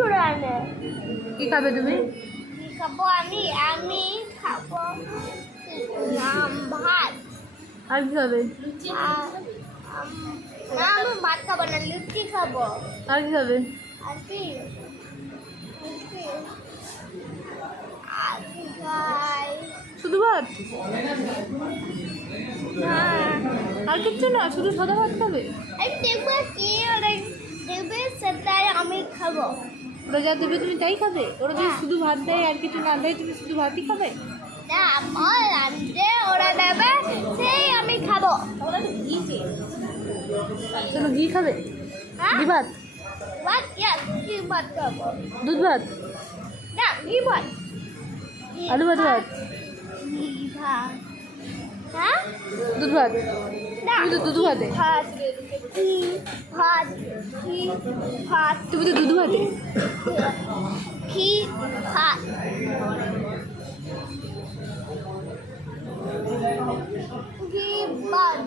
করে আনে। কি খাবে তুমি? কি খাবো আমি? আমি খাবো ভাত। আর কি খাবে? না আমি ভাত খাবো না, লুচি খাবো। আর কি খাবে? আর কি আর কি খাই? শুধু ভাত? হ্যাঁ, আর কিচ্ছু না, শুধু সাদা ভাত খাবে? আমি দেখবো কি ওরা দেবে সেটাই আমি খাবো। ওরা যা দেবে তুমি তাই খাবে? ওরা যদি শুধু ভাত দেয় আর কিছু না দেয় তুমি শুধু ভাতই খাবে? না আমার রাঁধতে ওরা দেবে সেই আমি খাবো। চলো ঘি খাবে? হ্যাঁ? ঘি ভাত? ভাত? Yes, ঘি ভাত খাবো। দুধ ভাত? না ঘি ভাত। আলু ভাত? ভাত? ঘি ভাত। হ্যাঁ? দুধ ভাত? না তুমি তো দুধ ভাতে। ভাত ঘি ভাত ঘি ভাত তুমি তো দুধ ভাতে। ঘি ভাত ঘি ভাত